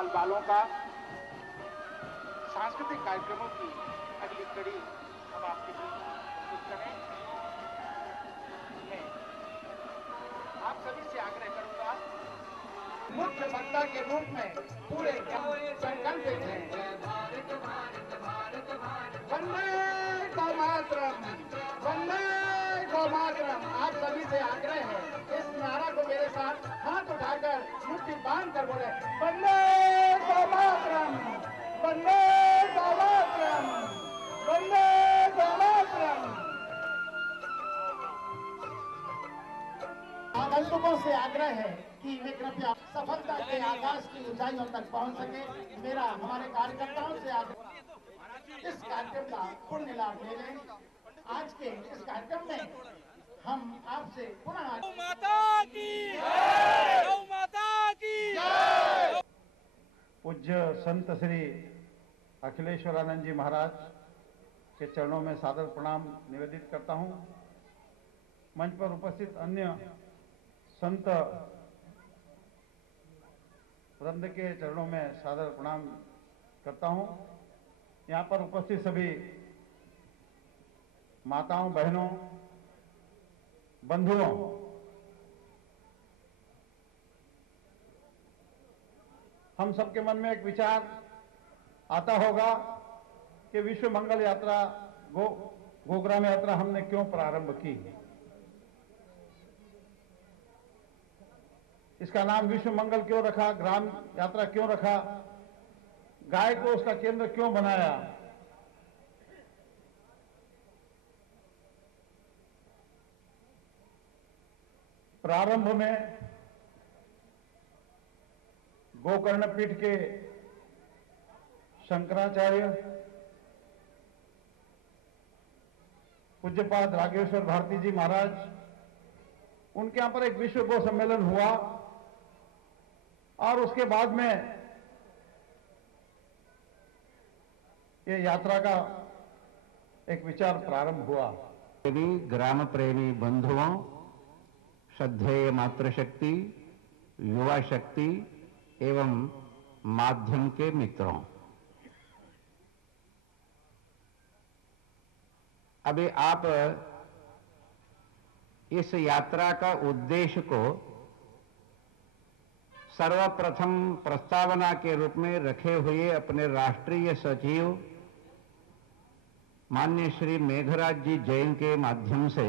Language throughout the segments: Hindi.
बाल बालों का सांस्कृतिक कार्यक्रमों की अगली कड़ी हम आपके बीच प्रस्तुत करें। मैं आप सभी से आग्रह करूंगा, मुख्य वक्ता के रूप में पूरे संकल्पित हैं। वंदे गौमातरम, वंदे गौमातरम। आप सभी से आग्रह है, इस नारा को मेरे साथ हाथ उठाकर मुट्ठी बांध कर बोले, वंदे गौमातरम, वंदे गौमातरम, वंदे गौमातरम। आगंतुकों से आग्रह है कि वे कृपया सफलता के आकाश की ऊंचाइयों तक पहुंच सके। मेरा हमारे कार्यकर्ताओं से आग्रह, इस कार्यक्रम का पुण्य लाभ ले लें। आज के इस कार्यक्रम में हम आपसे पुनः गौ माता की जय, गौ माता की जय। पूज्य संत श्री अखिलेश्वरानंद जी महाराज के चरणों में सादर प्रणाम निवेदित करता हूं। मंच पर उपस्थित अन्य संत वृंद के चरणों में सादर प्रणाम करता हूं। यहाँ पर उपस्थित सभी माताओं, बहनों, बंधुओं, हम सबके मन में एक विचार आता होगा कि विश्व मंगल यात्रा गोग्राम यात्रा हमने क्यों प्रारंभ की। इसका नाम विश्व मंगल क्यों रखा, ग्राम यात्रा क्यों रखा, गाय को उसका केंद्र क्यों बनाया। प्रारंभ में गोकर्ण पीठ के शंकराचार्य पूज्यपाद राघवेश्वर भारती जी महाराज, उनके यहां पर एक विश्व गो सम्मेलन हुआ और उसके बाद में ये यात्रा का एक विचार प्रारंभ हुआ। ग्राम प्रेमी बंधुओं, श्रद्धेय मातृशक्ति, युवा शक्ति एवं माध्यम के मित्रों, अभी आप इस यात्रा का उद्देश्य को सर्वप्रथम प्रस्तावना के रूप में रखे हुए अपने राष्ट्रीय सचिव माननीय श्री मेघराज जी जैन के माध्यम से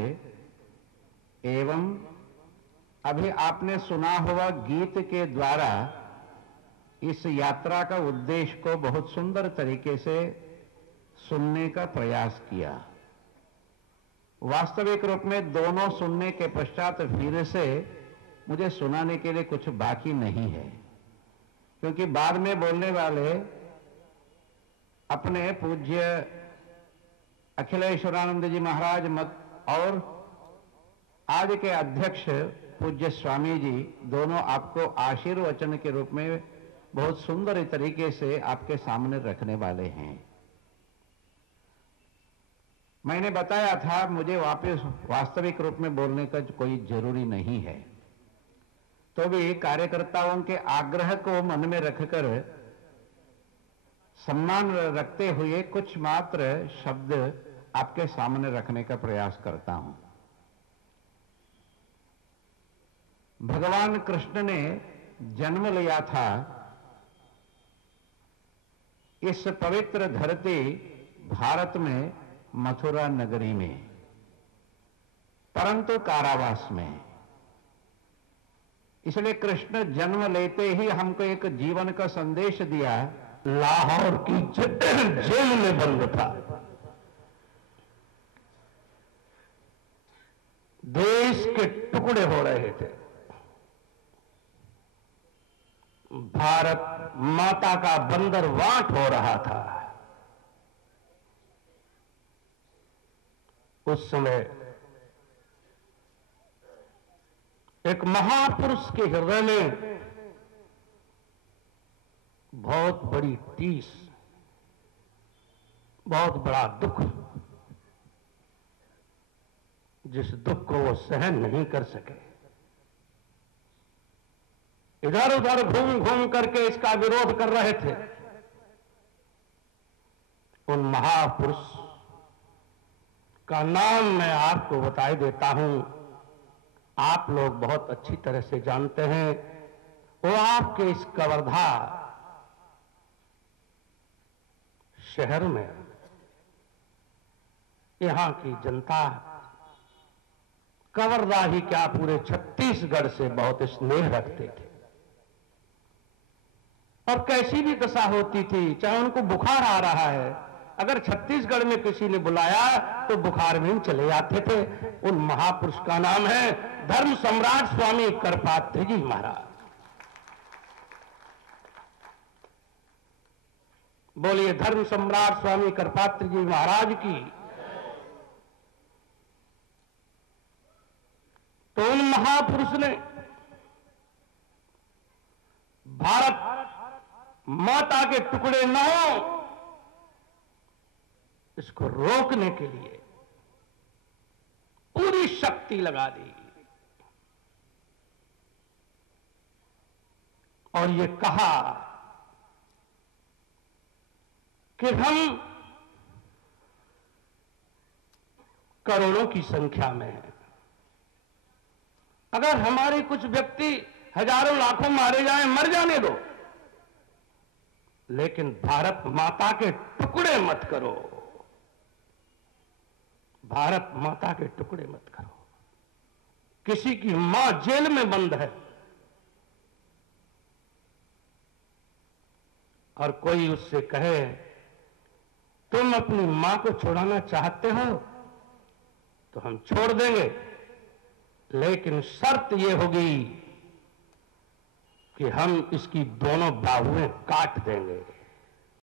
एवं अभी आपने सुना हुआ गीत के द्वारा इस यात्रा का उद्देश्य को बहुत सुंदर तरीके से सुनने का प्रयास किया। वास्तविक रूप में दोनों सुनने के पश्चात फिर से मुझे सुनाने के लिए कुछ बाकी नहीं है, क्योंकि बाद में बोलने वाले अपने पूज्य अखिलेश्वरानंद जी महाराज मत और आज के अध्यक्ष पूज्य स्वामी जी दोनों आपको आशीर्वचन के रूप में बहुत सुंदर तरीके से आपके सामने रखने वाले हैं। मैंने बताया था मुझे वापस वास्तविक रूप में बोलने का कोई जरूरी नहीं है, तो भी कार्यकर्ताओं के आग्रह को मन में रखकर सम्मान रखते हुए कुछ मात्र शब्द आपके सामने रखने का प्रयास करता हूं। भगवान कृष्ण ने जन्म लिया था इस पवित्र धरती भारत में मथुरा नगरी में, परंतु कारावास में। इसलिए कृष्ण जन्म लेते ही हमको एक जीवन का संदेश दिया। लाहौर की जेल में बंद था, देश के टुकड़े हो रहे थे, भारत माता का बंदरवाट हो रहा था। उस समय एक महापुरुष के हृदय में बहुत बड़ी टीस, बहुत बड़ा दुख, जिस दुख को वो सहन नहीं कर सके, इधर उधर घूम घूम करके इसका विरोध कर रहे थे, उन महापुरुष का नाम मैं आपको बताई देता हूं। आप लोग बहुत अच्छी तरह से जानते हैं। वो आपके इस कवर्धा शहर में यहां की जनता कवर्धा ही क्या पूरे छत्तीसगढ़ से बहुत स्नेह रखते थे। और कैसी भी दशा होती थी, चाहे उनको बुखार आ रहा है, अगर छत्तीसगढ़ में किसी ने बुलाया तो बुखार में चले जाते थे। उन महापुरुष का नाम है धर्म सम्राट स्वामी करपात्री जी महाराज। बोलिए धर्म सम्राट स्वामी करपात्री जी महाराज की। तो उन महापुरुष ने भारत माता के टुकड़े न हो, इसको रोकने के लिए पूरी शक्ति लगा दी और ये कहा कि हम करोड़ों की संख्या में हैं। अगर हमारे कुछ व्यक्ति हजारों लाखों मारे जाएं, मर जाने दो, लेकिन भारत माता के टुकड़े मत करो। भारत माता के टुकड़े मत करो। किसी की मां जेल में बंद है और कोई उससे कहे तुम अपनी मां को छुड़ाना चाहते हो तो हम छोड़ देंगे, लेकिन शर्त यह होगी कि हम इसकी दोनों बाहुएं काट देंगे।